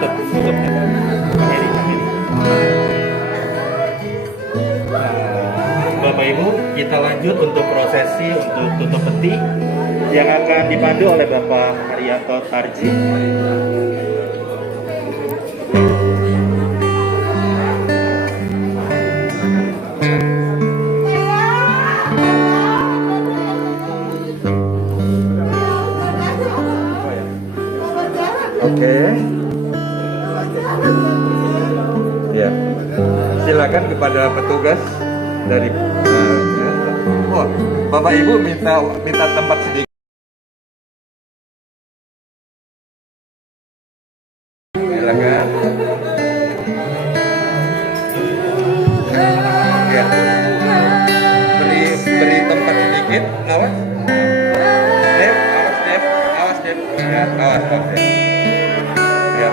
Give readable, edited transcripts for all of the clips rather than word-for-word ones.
tutup. Kang Heri. Bapak Ibu, kita lanjut untuk prosesi untuk tutup peti yang akan dipandu oleh Bapak Haryanto Tarji. Oke. Ya. Silakan kepada petugas dari Bapak Ibu minta tempat sedikit. Silakan. Ya. Beri tempat sedikit. Awas. Dep. Ya, awas. Ya.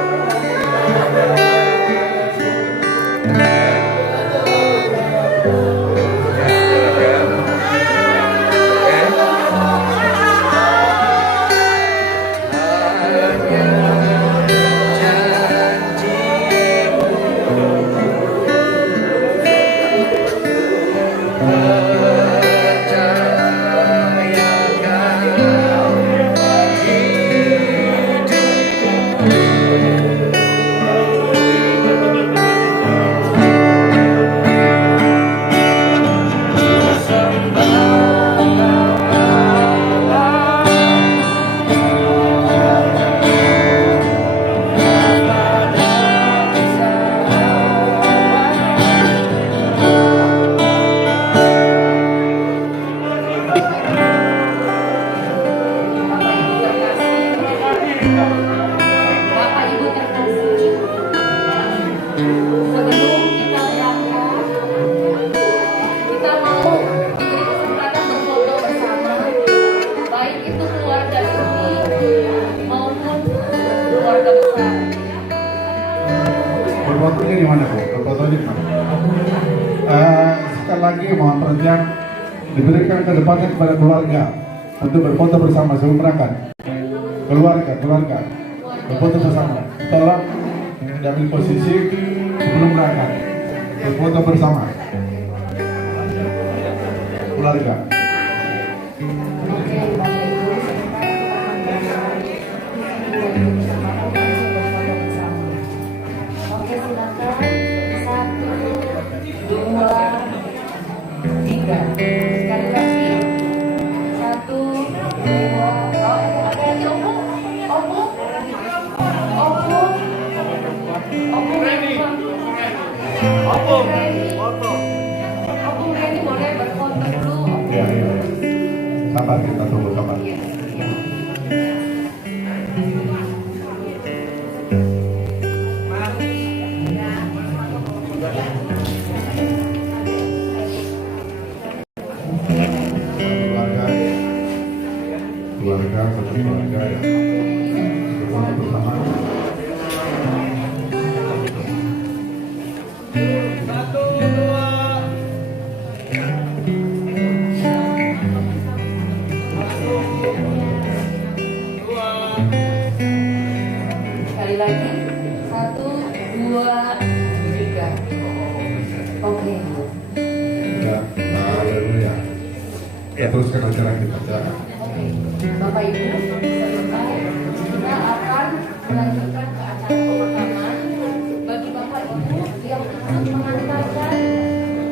Berfotonya di mana, Bu? Berfotonya di mana? Sekali lagi mohon perhatian diberikan kesempatan kepada keluarga untuk berfoto bersama sebelum berangkat. Keluarga berfoto bersama. Tolong diambil posisi sebelum berangkat. Berfoto bersama. Keluarga. Ya. Sabar, kita tunggu sabar. Keluarga ya. Bersama. Sekali lagi, 1, 2, 3. Oke. Ya, haleluya. Teruskan acara kita. Bapak Ibu, selesai kita akan melanjutkan ke acara pemakaman. Bagi Bapak Ibu yang ikut mengantarkan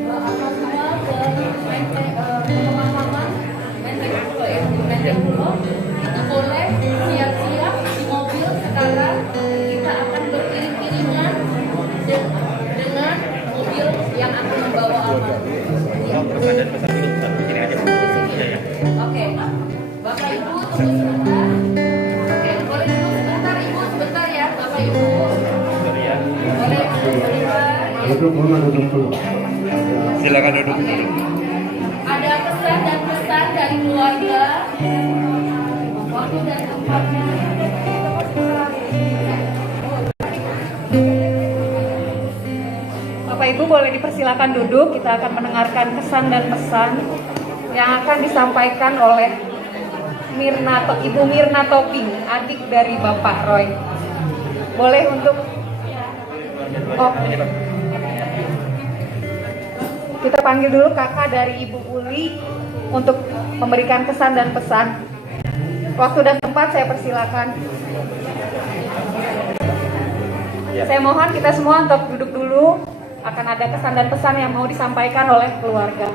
apa semua ke pemakaman Menteng Pulau, itu boleh siap-siap di mobil sekarang. Kita akan beriring-iringan dengan mobil yang akan membawa amal. Oke. Bapak Ibu tunggu sebentar. Oke, boleh duduk sebentar Ibu, sebentar ya Bapak Ibu. Boleh sebentar. Duduk dulu. Silakan duduk. Oke. Ada pesan dan pesan dari keluarga. Waktu dan tempatnya. Bapak Ibu boleh dipersilakan duduk. Kita akan mendengarkan kesan dan pesan yang akan disampaikan oleh Ibu Mirna Toping, adik dari Bapak Roy. Boleh untuk kita panggil dulu kakak dari Ibu Uli untuk memberikan kesan dan pesan. Waktu dan tempat saya persilakan. Saya mohon kita semua untuk duduk dulu. Akan ada kesan dan pesan yang mau disampaikan oleh keluarga.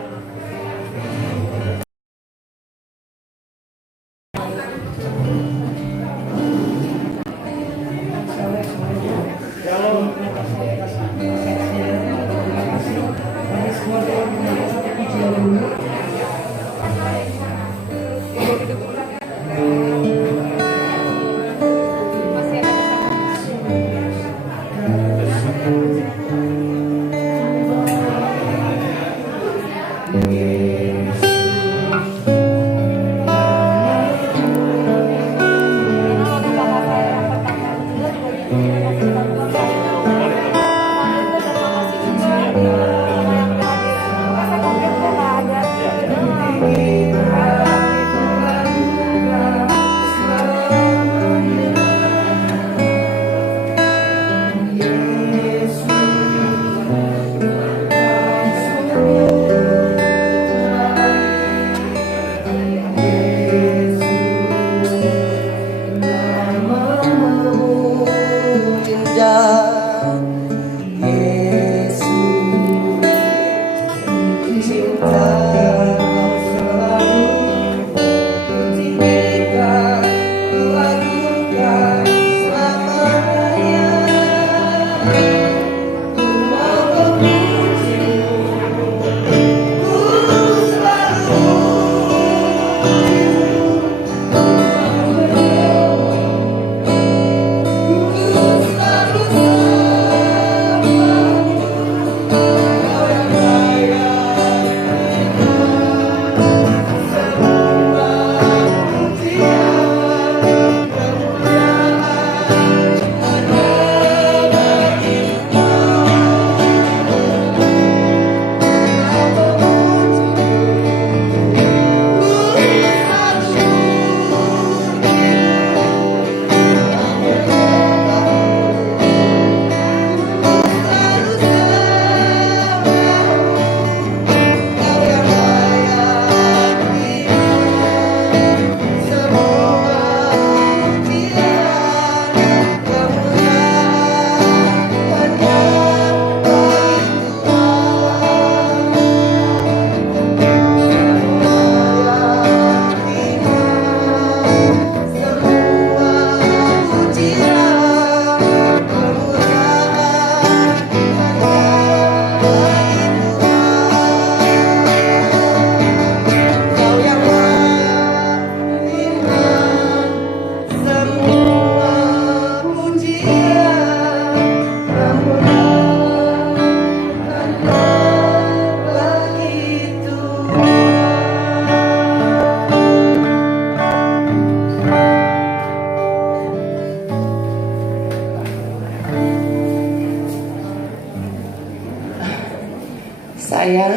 Saya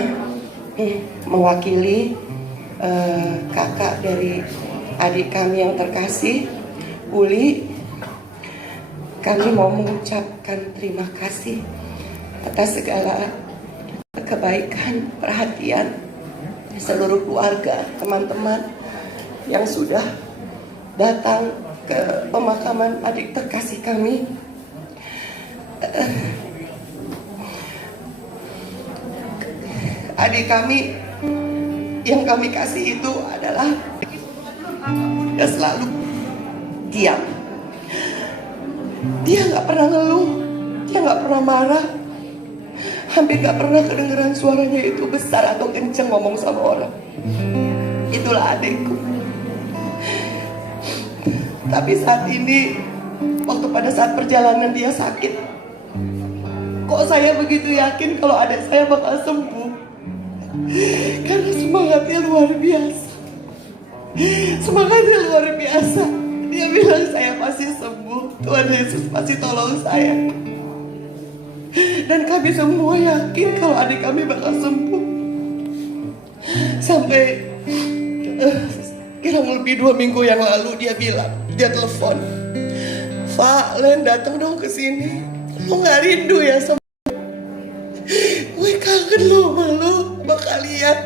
mewakili kakak dari adik kami yang terkasih, Uli. Kami mau mengucapkan terima kasih atas segala kebaikan, perhatian seluruh keluarga, teman-teman yang sudah datang ke pemakaman adik terkasih kami. Adik kami yang kami kasih itu adalah dia selalu diam. Dia nggak pernah ngeluh, dia nggak pernah marah, hampir nggak pernah kedengeran suaranya itu besar atau kenceng ngomong sama orang. Itulah adikku. Tapi saat ini, waktu pada saat perjalanan dia sakit, kok saya begitu yakin kalau adik saya bakal sembuh. Karena semangatnya luar biasa. Semangatnya luar biasa. Dia bilang saya pasti sembuh, Tuhan Yesus pasti tolong saya. Dan kami semua yakin kalau adik kami bakal sembuh. Sampai kurang lebih 2 minggu yang lalu dia bilang, dia telepon, Nova, Len datang dong ke sini. Lo nggak rindu ya sama gue? Kangen lo sama lo, sama kalian.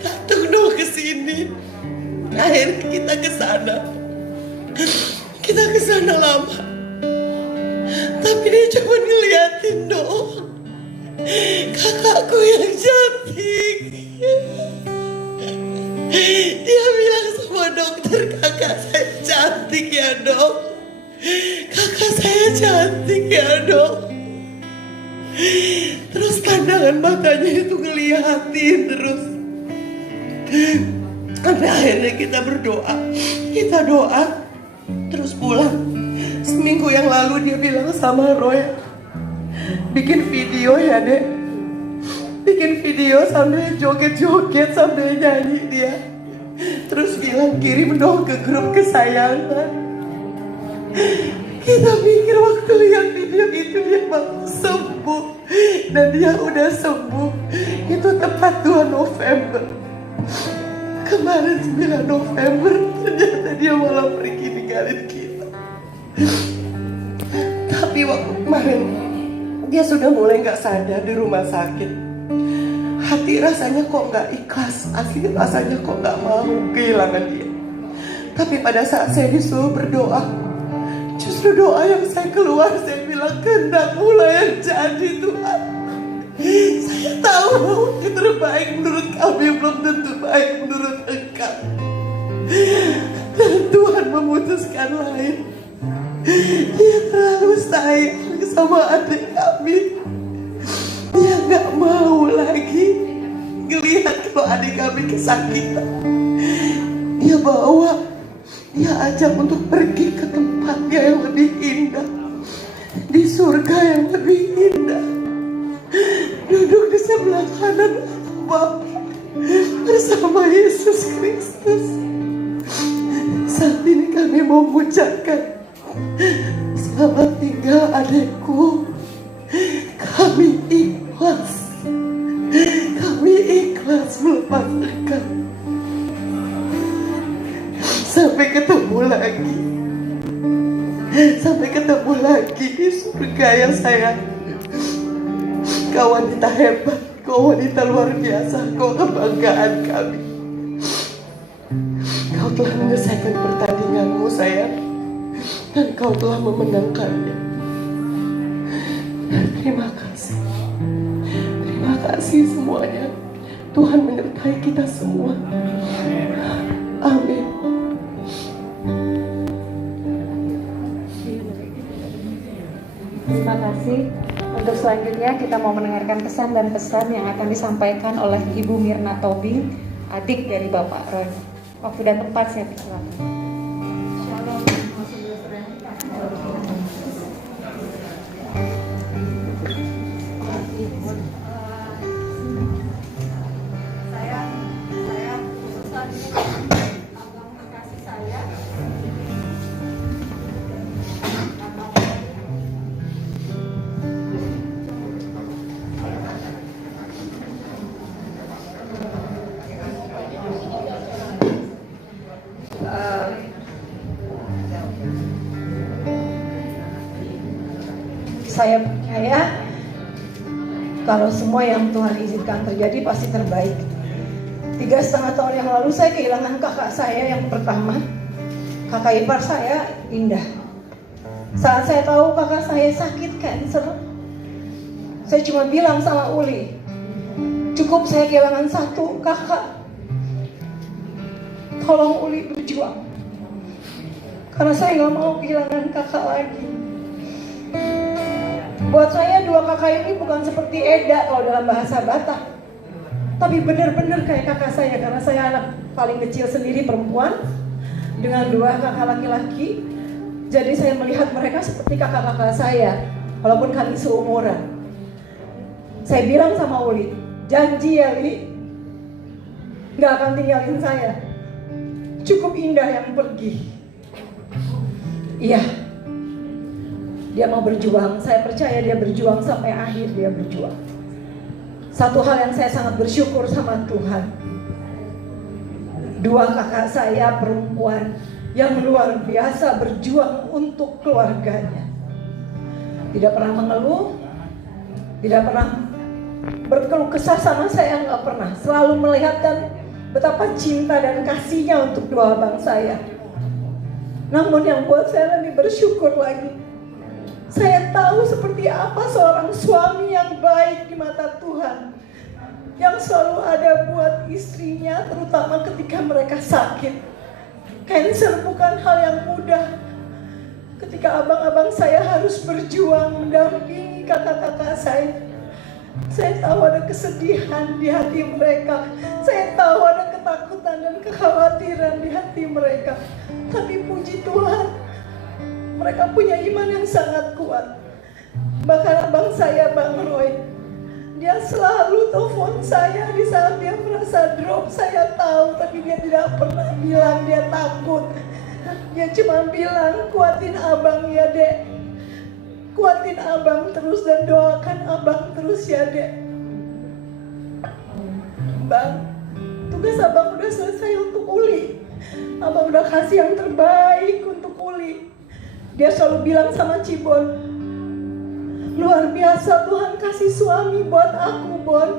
Datang dong ke sini. Akhirnya kita ke sana. Kita ke sana lama. Tapi dia cuma ngeliatin doang. Kakakku yang cantik. Dia bilang sama dokter, kakak saya cantik ya dok. Kakak saya cantik ya dok. Terus pandangan matanya itu ngeliatin terus. Sampai akhirnya kita berdoa. Kita doa. Terus pulang. Seminggu yang lalu dia bilang sama Roy, bikin video ya dek. Bikin video sambil joget-joget, sambil nyanyi dia. Terus bilang kirim dong ke grup kesayangan. Kita pikir waktu lihat video itu dia baru sembuh. Dan dia udah sembuh. Itu tepat 2 November. Kemarin 9 November ternyata dia malah pergi ninggalin kita. Tapi waktu kemarin dia sudah mulai gak sadar di rumah sakit. Hati rasanya kok gak ikhlas, hati rasanya kok gak mau kehilangan dia. Tapi pada saat saya disuruh berdoa, justru doa yang saya keluar, saya bilang kehendak-Mu lah yang jadi Tuhan. Saya tahu yang terbaik menurut kami belum tentu baik menurut Engkau. Dan Tuhan memutuskan lain. Dia terlalu sayang sama adik kami. Dia gak mau lagi ngelihat kalau adik kami kesakitan. Dia bawa, dia ajak untuk pergi ke tempatnya yang lebih indah, di surga yang lebih indah. Duduk di sebelah kanan Bapa bersama Yesus Kristus. Saat ini kami mau mengucapkan selamat tinggal adikku. Kami ikhlas. Kami ikhlas melepas engkau. Sampai ketemu lagi. Sampai ketemu lagi di surga ya sayang. Kau wanita hebat. Kau wanita luar biasa. Kau kebanggaan kami. Kau telah menyelesaikan pertandinganmu sayang. Dan kau telah memenangkannya. Terima kasih. Terima kasih semuanya. Tuhan menyertai kita semua. Amin. Terima kasih. Untuk selanjutnya kita mau mendengarkan pesan dan pesan yang akan disampaikan oleh Ibu Mirna Tobing, adik dari Bapak Roy. Waktu dan tempat saya persilakan. Saya percaya kalau semua yang Tuhan izinkan terjadi pasti terbaik. 3,5 tahun yang lalu saya kehilangan kakak saya yang pertama. Kakak ipar saya, Indah. Saat saya tahu kakak saya sakit kanker, saya cuma bilang sama Uli, cukup saya kehilangan 1 kakak. Tolong Uli berjuang. Karena saya gak mau kehilangan kakak lagi. Buat saya 2 kakak ini bukan seperti Eda kalau dalam bahasa Batak, tapi benar-benar kayak kakak saya. Karena saya anak paling kecil sendiri perempuan dengan 2 kakak laki-laki. Jadi saya melihat mereka seperti kakak-kakak saya, walaupun kami seumuran. Saya bilang sama Uli, janji ya Li, gak akan tinggalin saya. Cukup Indah yang pergi. Iya, dia mau berjuang. Saya percaya dia berjuang sampai akhir. Dia berjuang. Satu hal yang saya sangat bersyukur sama Tuhan, 2 kakak saya perempuan yang luar biasa berjuang untuk keluarganya. Tidak pernah mengeluh, tidak pernah berkeluh kesah sama saya, nggak pernah. Selalu melihatkan betapa cinta dan kasihnya untuk dua abang saya. Namun yang buat saya lebih bersyukur lagi, saya tahu seperti apa seorang suami yang baik di mata Tuhan, yang selalu ada buat istrinya, terutama ketika mereka sakit. Cancer bukan hal yang mudah. Ketika abang-abang saya harus berjuang mendampingi kakak-kakak saya tahu ada kesedihan di hati mereka. Saya tahu ada ketakutan dan kekhawatiran di hati mereka. Tapi puji Tuhan, mereka punya iman yang sangat kuat. Bahkan abang saya, Bang Roy, dia selalu telepon saya di saat dia merasa drop. Saya tahu, tapi dia tidak pernah bilang dia takut. Dia cuma bilang, kuatin abang ya dek, kuatin abang terus dan doakan abang terus ya dek. Bang, tugas abang udah selesai untuk Uli. Abang udah kasih yang terbaik untuk Uli. Dia selalu bilang sama Cibon, luar biasa Tuhan kasih suami buat aku, Bon.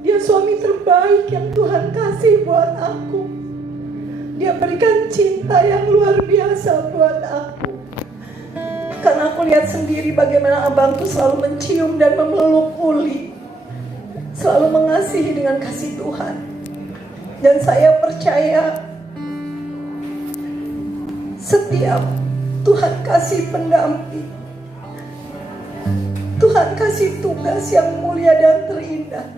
Dia suami terbaik yang Tuhan kasih buat aku. Dia berikan cinta yang luar biasa buat aku. Karena aku lihat sendiri bagaimana abangku selalu mencium dan memeluk Uli, selalu mengasihi dengan kasih Tuhan. Dan saya percaya setiap Tuhan kasih pendamping, Tuhan kasih tugas yang mulia dan terindah.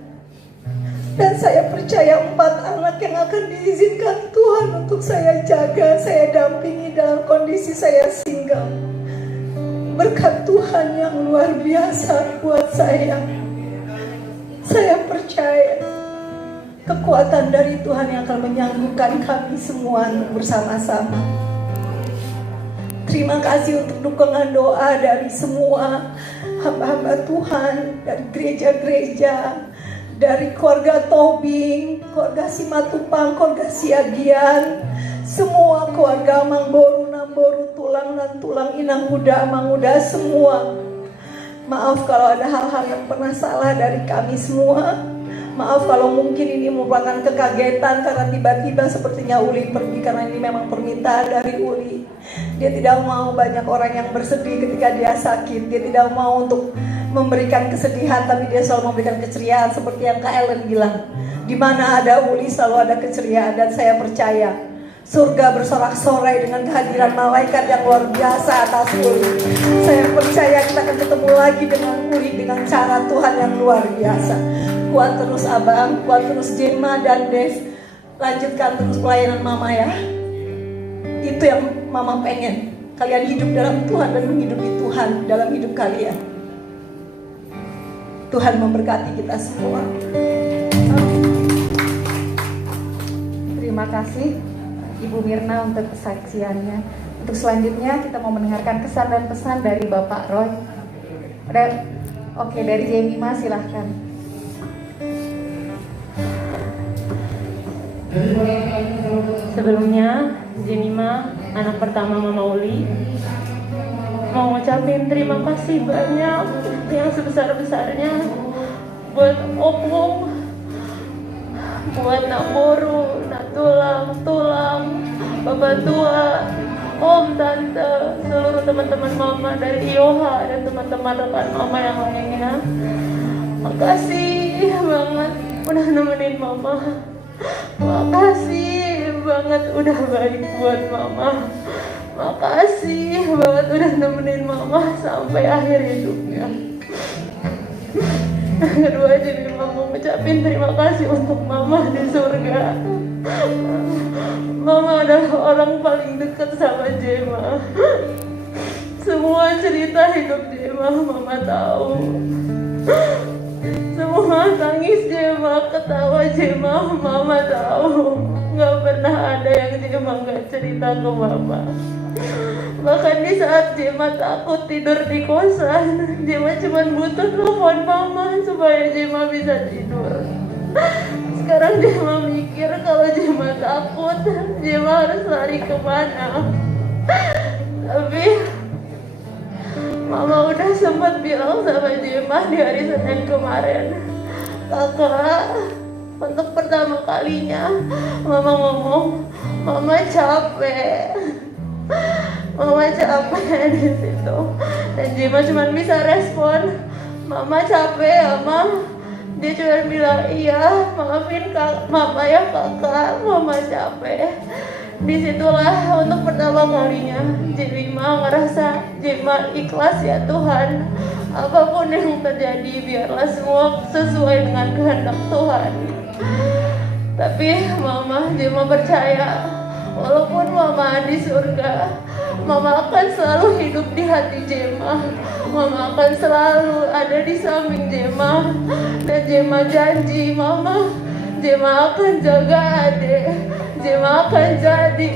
Dan saya percaya 4 anak yang akan diizinkan Tuhan untuk saya jaga, saya dampingi dalam kondisi saya single. Berkat Tuhan yang luar biasa buat saya. Saya percaya kekuatan dari Tuhan yang akan menyanggupkan kami semua untuk bersama-sama. Terima kasih untuk dukungan doa dari semua hamba-hamba Tuhan, dari gereja-gereja, dari keluarga Tobing, keluarga Simatupang, keluarga Siagian, semua keluarga Mangboru, Namboru, Tulang dan Tulang, Inang Muda, Manguda, semua. Maaf kalau ada hal-hal yang pernah salah dari kami semua. Maaf kalau mungkin ini merupakan kekagetan karena tiba-tiba sepertinya Uli pergi, karena ini memang permintaan dari Uli. Dia tidak mau banyak orang yang bersedih ketika dia sakit. Dia tidak mau untuk memberikan kesedihan, tapi dia selalu memberikan keceriaan seperti yang Kak Ellen bilang. Di mana ada Uli selalu ada keceriaan, dan saya percaya surga bersorak-sorai dengan kehadiran malaikat yang luar biasa atas Uli. Saya percaya kita akan ketemu lagi dengan Uli dengan cara Tuhan yang luar biasa. Kuat terus abang, kuat terus Jema dan Dev. Lanjutkan terus pelayanan mama ya. Itu yang mama pengen. Kalian hidup dalam Tuhan dan menghidupi Tuhan dalam hidup kalian. Tuhan memberkati kita semua. Terima kasih Ibu Mirna untuk kesaksiannya. Untuk selanjutnya kita mau mendengarkan kesan dan pesan dari Bapak Roy. Oke, dari Jemima silahkan. Sebelumnya, Jemima, anak pertama Mama Uli, mau ngucapin terima kasih banyak yang sebesar-besarnya buat Opung, buat Nak Boru, Nak Tulang, Bapak Tua, Om, Tante, seluruh teman-teman Mama dari Yoha dan teman-teman rekan Mama yang lainnya. Makasih banget udah nemenin Mama. Makasih banget udah baik buat Mama. Makasih banget udah nemenin Mama sampai akhir hidupnya. Kedua, jadi mau ngucapin terima kasih untuk Mama di surga. Mama adalah orang paling dekat sama Jema. Semua cerita hidup Jema Mama tahu. Semua tangis Jema, ketawa Jema, Mama tahu. Gak pernah ada yang Jema gak cerita ke Mama. Bahkan di saat Jema takut tidur di kosan, Jema cuma butuh telepon Mama supaya Jema bisa tidur. Sekarang Jema mikir kalau Jema takut, Jema harus lari kemana. Tapi Mama udah sempat bilang sama Jema di hari Senin kemarin, Kakak, untuk pertama kalinya Mama ngomong, Mama capek. Mama capek di situ. Dan Jema cuma bisa respon, Mama capek ya, Mam. Dia cuma bilang, iya, maafin Mama ya Kakak, Mama capek. Disitulah untuk pertama kalinya Jema ngerasa Jema ikhlas ya Tuhan. Apapun yang terjadi, biarlah semua sesuai dengan kehendak Tuhan. Tapi Jema percaya, walaupun Mama di surga, Mama akan selalu hidup di hati Jema. Mama akan selalu ada di samping Jema. Dan Jema janji, Jema akan jaga adik. Jema akan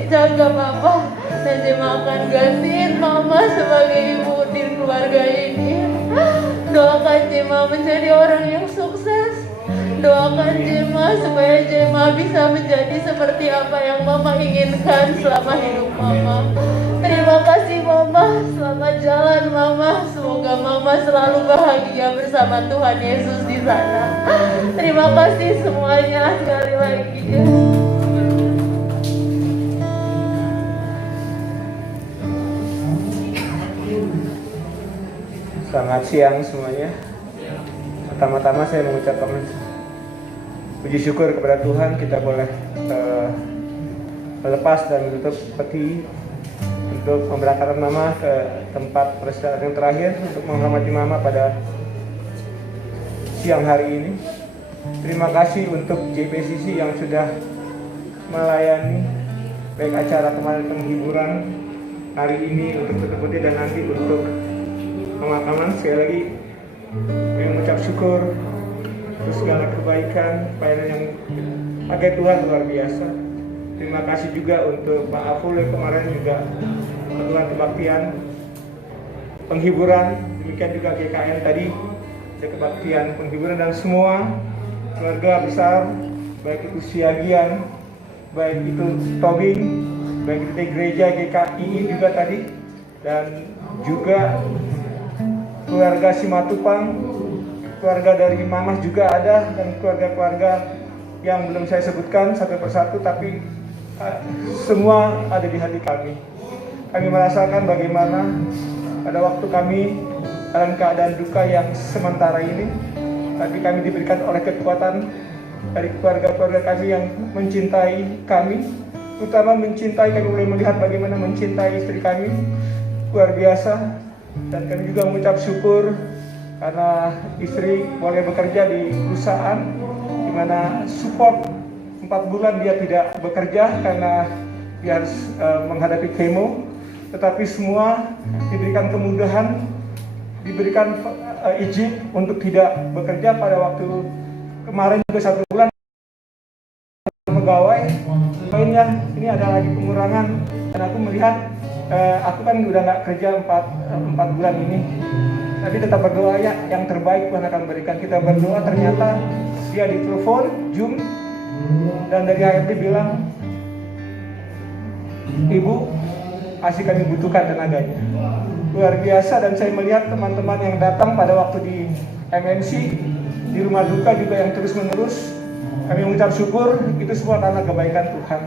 jaga Papa. Dan Jema akan gantiin Mama sebagai ibu di keluarga ini. Doakan Jema menjadi orang yang sukses. Doakan Jema supaya Jema bisa menjadi seperti apa yang Mama inginkan selama hidup Mama. Terima kasih Mama, selamat jalan Mama. Semoga Mama selalu bahagia bersama Tuhan Yesus di sana. Terima kasih semuanya sekali lagi. Selamat siang semuanya. Pertama-tama saya mengucapkan puji syukur kepada Tuhan kita boleh melepas dan menutup peti untuk memberangkatkan Mama ke tempat persalinan yang terakhir untuk menghormati Mama pada siang hari ini. Terima kasih untuk JPCC yang sudah melayani baik acara kemarin penghiburan, hari ini untuk tutup peti dan nanti untuk pemakaman. Sekali lagi mengucap syukur untuk segala kebaikan, pelayanan yang pakai Tuhan luar biasa. Terima kasih juga untuk Pak Aful yang kemarin juga melakukan kebaktian penghiburan. Demikian juga GKN tadi ada kebaktian penghiburan dan semua keluarga besar, baik itu Siagian, baik itu Tobing, baik itu gereja GKI juga tadi, dan juga keluarga Simatupang, keluarga dari Mamas juga ada, dan keluarga-keluarga yang belum saya sebutkan satu persatu, tapi semua ada di hati kami. Kami merasakan bagaimana pada waktu kami dalam keadaan duka yang sementara ini, tapi kami diberikan oleh kekuatan dari keluarga-keluarga kami yang mencintai kami, terutama mencintai, kami boleh melihat bagaimana mencintai istri kami, luar biasa. Dan kami juga mengucap syukur karena istri boleh bekerja di perusahaan di mana support 4 bulan dia tidak bekerja karena dia harus menghadapi kemo, tetapi semua diberikan kemudahan, diberikan izin untuk tidak bekerja pada waktu kemarin juga 1 bulan pegawai. Poinnya ini ada lagi pengurangan, dan aku melihat aku kan udah nggak kerja 4 bulan ini, tapi tetap berdoa ya, yang terbaik Tuhan akan berikan. Kita berdoa, ternyata dia ditelepon Zoom dan dari HRD bilang, Ibu, masih kami butuhkan tenaganya. Luar biasa. Dan saya melihat teman-teman yang datang pada waktu di MNC, di rumah duka juga yang terus-menerus. Kami mengucap syukur, itu semua karena kebaikan Tuhan.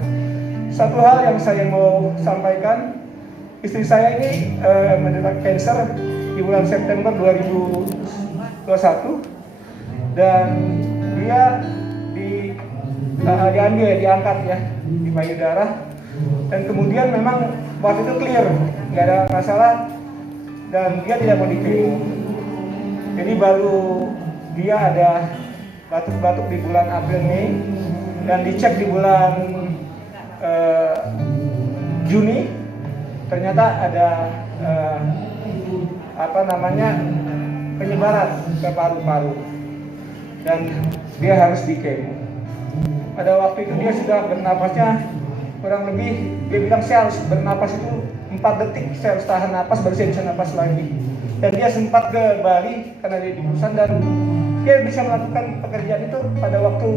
Satu hal yang saya mau sampaikan, istri saya ini menderita kanker di bulan September 2021, dan dia diangkat ya di payudara, dan kemudian memang waktu itu clear, nggak ada masalah, dan dia tidak mau dikemo. Jadi baru dia ada batuk-batuk di bulan April Mei, dan dicek di bulan Juni, ternyata ada penyebaran ke paru-paru, dan dia harus dikemo. Pada waktu itu dia sudah bernapasnya kurang lebih, dia bilang saya harus bernapas itu 4 detik, saya harus tahan napas baru saya bisa napas lagi. Dan dia sempat ke Bali karena dia di perusahaan, dan dia bisa melakukan pekerjaan itu pada waktu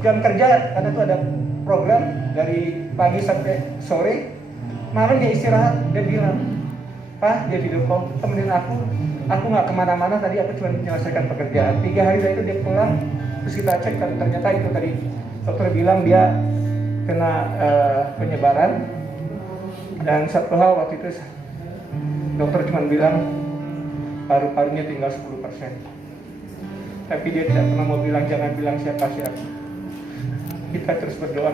jam kerja, karena tuh ada program dari pagi sampai sore. Malam dia istirahat, dia bilang, "Pak," dia video call, "temenin aku nggak kemana-mana tadi, aku cuma menyelesaikan pekerjaan." 3 hari dari itu dia pulang, terus kita cek, ternyata itu tadi dokter bilang dia kena penyebaran. Dan satu hal waktu itu dokter cuma bilang paru-parunya tinggal 10%. Tapi dia tidak pernah mau bilang, jangan bilang siapa-siapa. Kita terus berdoa.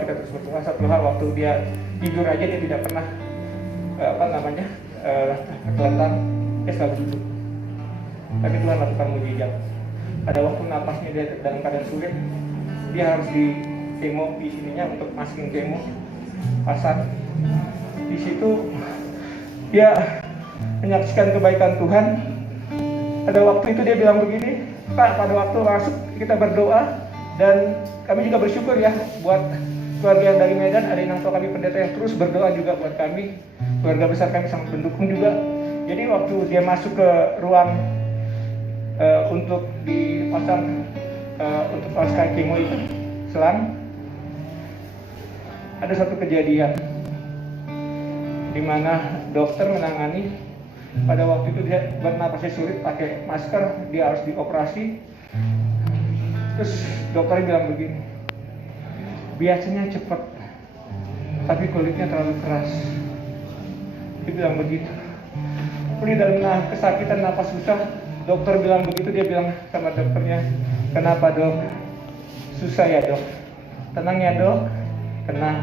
Satu hal waktu dia tidur aja dia tidak pernah terlentang, dia selalu duduk. Tapi Tuhan lakukan mujizat. Pada waktu napasnya dia dalam keadaan sulit, dia harus di kemo di sininya untuk masukin kemo pasang. Di situ dia menyaksikan kebaikan Tuhan. Pada waktu itu dia bilang begini, "Pak, pada waktu masuk kita berdoa dan kami juga bersyukur ya buat keluarga dari Medan, ada yang tahu kami pendeta yang terus berdoa juga buat kami, keluarga besar kami sangat mendukung juga." Jadi waktu dia masuk ke ruang untuk dipasang untuk pasca kemo itu selang, ada satu kejadian di mana dokter menangani. Pada waktu itu dia bernapasnya sulit, pakai masker, dia harus dioperasi. Terus dokternya bilang begini, "Biasanya cepat, tapi kulitnya terlalu keras." Dia bilang begitu. Dia dalam kesakitan, napas susah. Dokter bilang begitu, dia bilang sama dokternya, "Kenapa dok? Susah ya dok? Tenang ya dok, tenang."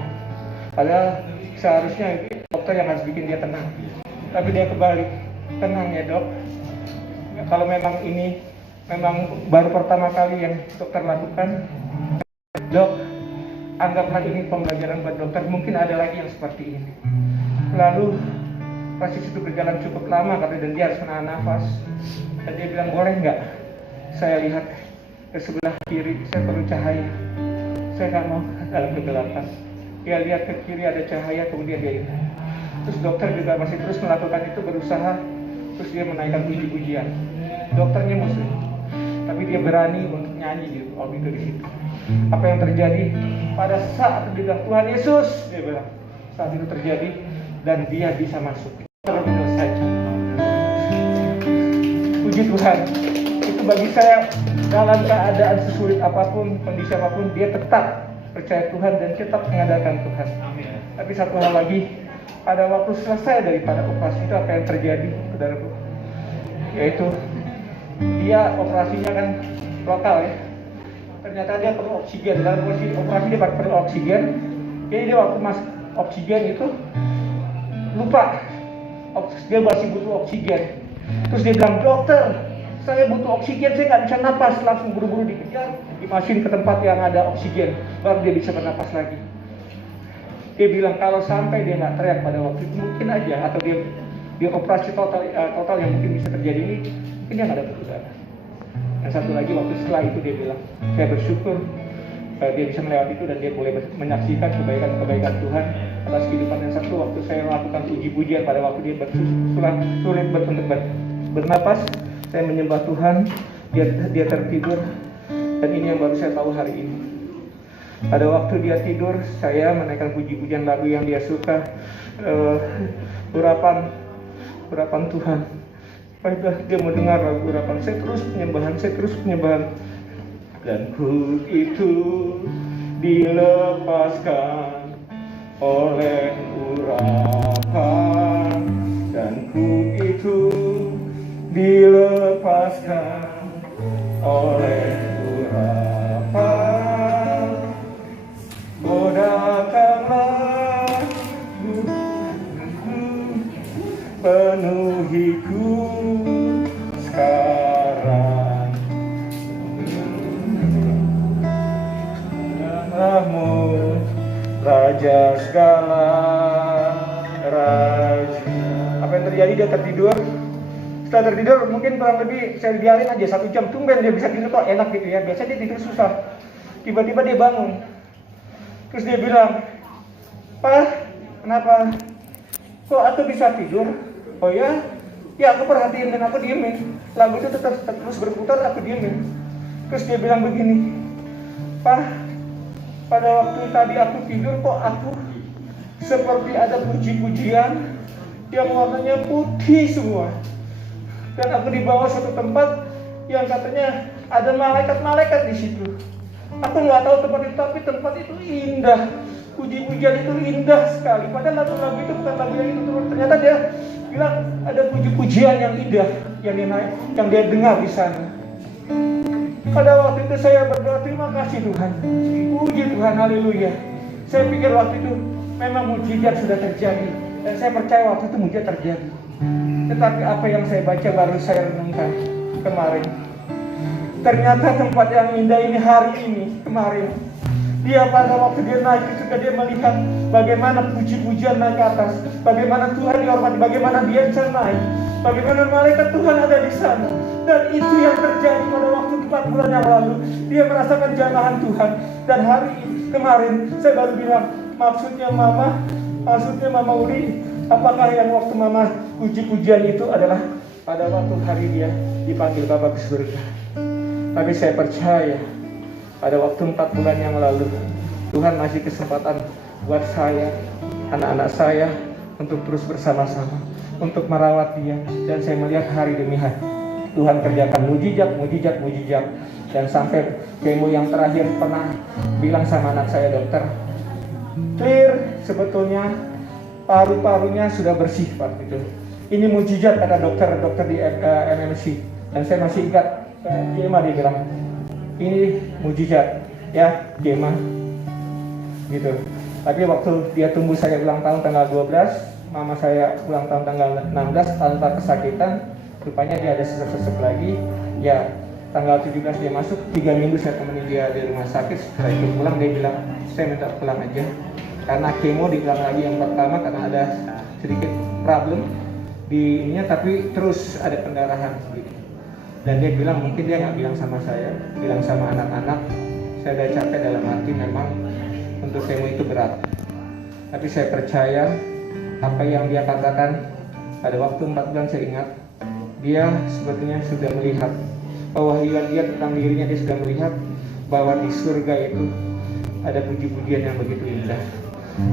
Padahal seharusnya dokter yang harus bikin dia tenang. Tapi dia kebalik, "Tenang ya dok, kalau memang ini memang baru pertama kali yang dokter lakukan, dok, anggaplah ini pembelajaran buat dokter, mungkin ada lagi yang seperti ini." Lalu proses itu berjalan cukup lama dan dia harus menahan nafas. Dan dia bilang, "Boleh nggak saya lihat ke sebelah kiri, saya perlu cahaya, saya nggak mau dalam kegelapan." Dia lihat ke kiri ada cahaya, kemudian dia itu. Terus dokter juga masih terus melakukan itu, berusaha. Terus dia menaikkan puji-pujian. Dokternya muslim, tapi dia berani untuk nyanyi di waktu itu di situ. Apa yang terjadi pada saat dia bilang, "Tuhan Yesus," dia bilang, saat itu terjadi dan dia bisa masuk. Terus saja. Puji Tuhan. Itu bagi saya dalam keadaan sesulit apapun, kondisi apapun, dia tetap percaya Tuhan dan tetap mengandalkan Tuhan. Tapi satu hal lagi, pada waktu selesai daripada operasi itu apa yang terjadi, saudaraku? Yaitu dia operasinya kan lokal ya. Ternyata dia perlu oksigen. Dalam operasi dia perlu oksigen. Jadi dia waktu masuk oksigen itu lupa dia masih butuh oksigen. Terus dia bilang, "Dokter, saya butuh oksigen, saya nggak bisa napas." Langsung buru-buru dikejar, dimasukin ke tempat yang ada oksigen, baru dia bisa bernapas lagi. Dia bilang kalau sampai dia nggak teriak pada waktu itu, mungkin aja, atau dia operasi total yang mungkin bisa terjadi ini, mungkin dia nggak dapat udara. Dan satu lagi waktu setelah itu dia bilang, "Saya bersyukur dia bisa melewati itu dan dia boleh menyaksikan kebaikan Tuhan atas kehidupan." yang satu waktu saya melakukan puji-pujian pada waktu dia sulit untuk bernapas, saya menyembah Tuhan, dia tertidur, dan ini yang baru saya tahu hari ini. Pada waktu dia tidur, saya menaikkan puji-pujian lagu yang dia suka, urapan Tuhan. Baiklah, dia mau dengar lagu urapan, saya terus penyembahan. Dan ku itu dilepaskan oleh urapan, dan ku itu dilepaskan oleh urapan. Oh, datanglah penuhiku sekarang. Raja segala raja. Apa yang terjadi? Dia tertidur. Setelah tertidur mungkin kurang lebih saya biarin aja 1 jam, tumben dia bisa tidur kok enak gitu ya. Biasanya dia tidur susah. Tiba-tiba dia bangun. Terus dia bilang, "Pak, kenapa? Kok aku bisa tidur?" "Oh ya? Ya aku perhatiin dan aku diemin. Lagu itu terus berputar, aku diemin." Terus dia bilang begini, "Pak, pada waktu tadi aku tidur kok aku seperti ada puji-pujian yang warnanya putih semua. Dan aku dibawa suatu tempat yang katanya ada malaikat-malaikat di situ. Aku nggak tahu tempat itu, tapi tempat itu indah. Puji-pujian itu indah sekali. Padahal lagu-lagu itu bukan lagu yang itu, ternyata dia bilang ada puji-pujian yang indah yang dia dengar di sana. Pada waktu itu saya berdoa, terima kasih Tuhan, puji Tuhan, haleluya. Saya pikir waktu itu memang mujizat sudah terjadi, dan saya percaya waktu itu mujizat terjadi. Tetapi apa yang saya baca baru saya renungkan kemarin. Ternyata tempat yang indah ini hari ini, kemarin, dia pada waktu dia naik juga dia melihat bagaimana puji-pujian naik ke atas, bagaimana Tuhan dihormati, bagaimana dia bisa naik, bagaimana malaikat Tuhan ada di sana. Dan itu yang terjadi pada waktu 4 bulan yang lalu. Dia merasakan jamahan Tuhan. Dan hari kemarin saya baru bilang, maksudnya Mama Uli, apakah yang waktu Mama puji-pujian itu adalah pada waktu hari dia dipanggil Bapa ke surga. Tapi saya percaya pada waktu 4 bulan yang lalu Tuhan masih kesempatan buat saya, anak-anak saya untuk terus bersama-sama, untuk merawat dia. Dan saya melihat hari demi hari Tuhan kerjakan mujizat. Dan sampai kemo yang terakhir pernah bilang sama anak saya, dokter, clear, sebetulnya paru-parunya sudah bersih waktu itu. Ini mujizat kata dokter di MMC. Dan saya masih ingat Gema dia bilang, ini mujizat ya Gema gitu. Tapi waktu dia tunggu saya ulang tahun tanggal 12, mama saya ulang tahun tanggal 16 tanpa kesakitan, rupanya dia ada sesek-sesek lagi. Ya tanggal 17 dia masuk, 3 minggu saya temenin dia di rumah sakit. Setelah itu pulang dia bilang, saya minta pulang aja karena kemo diulang lagi yang pertama karena ada sedikit problem di ininya, tapi terus ada pendarahan sedikit. Dan dia bilang, mungkin dia nggak bilang sama saya, bilang sama anak-anak, saya udah capek dalam hati, memang untuk kemo itu berat. Tapi saya percaya apa yang dia katakan pada waktu 4 bulan. Saya ingat dia sebetulnya sudah melihat pewahyuan dia tentang dirinya. Dia sudah melihat bahwa di surga itu ada puji-pujian yang begitu indah.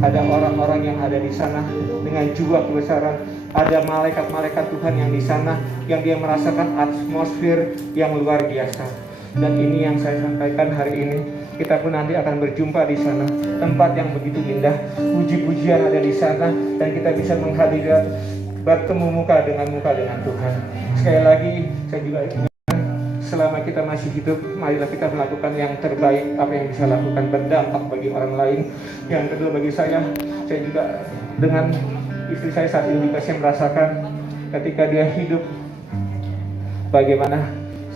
Ada orang-orang yang ada di sana dengan jiwa kebesaran. Ada malaikat-malaikat Tuhan yang di sana, yang dia merasakan atmosfer yang luar biasa. Dan ini yang saya sampaikan hari ini. Kita pun nanti akan berjumpa di sana, tempat yang begitu indah. Puji-pujian ada di sana, dan kita bisa menghadiri, bertemu muka dengan Tuhan. Sekali lagi saya juga ingin, selama kita masih hidup, marilah kita melakukan yang terbaik, apa yang bisa lakukan berdampak bagi orang lain. Yang kedua, bagi saya juga dengan istri saya saat ini juga saya merasakan ketika dia hidup, bagaimana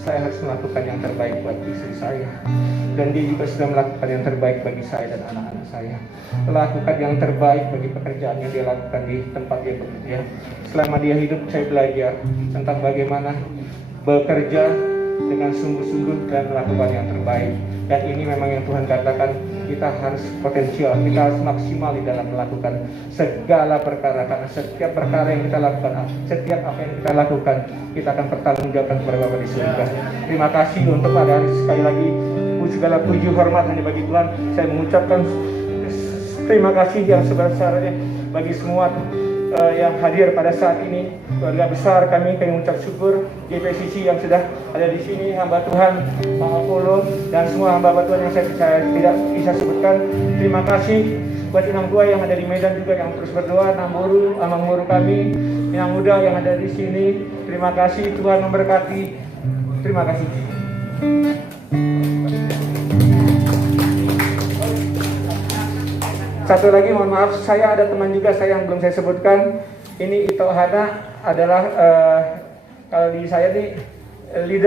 saya harus melakukan yang terbaik buat istri saya. Dan dia juga sudah melakukan yang terbaik bagi saya dan anak-anak saya. Melakukan yang terbaik bagi pekerjaan yang dia lakukan di tempat dia bekerja. Selama dia hidup, saya belajar tentang bagaimana bekerja dengan sungguh-sungguh dan melakukan yang terbaik. Dan ini memang yang Tuhan katakan, kita harus potensial, kita harus maksimal di dalam melakukan segala perkara. Karena setiap perkara yang kita lakukan, setiap apa yang kita lakukan, kita akan bertanggungjawabkan kepada Bapa di surga. Terima kasih untuk pada hari sekali lagi, segala puji hormat hanya bagi Tuhan. Saya mengucapkan terima kasih yang sebesar-besarnya bagi semua yang hadir pada saat ini. Keluarga besar kami mengucap syukur, JPCC yang sudah ada di sini, hamba Tuhan, Pak Apollo, dan semua hamba Tuhan yang saya percaya tidak bisa sebutkan. Terima kasih buat inang tua yang ada di Medan juga yang terus berdoa, amang guru kami, inang muda yang ada di sini. Terima kasih, Tuhan memberkati. Terima kasih. Satu lagi, mohon maaf, saya ada teman juga saya yang belum saya sebutkan. Ini Ito Hana adalah kalau di saya nih leader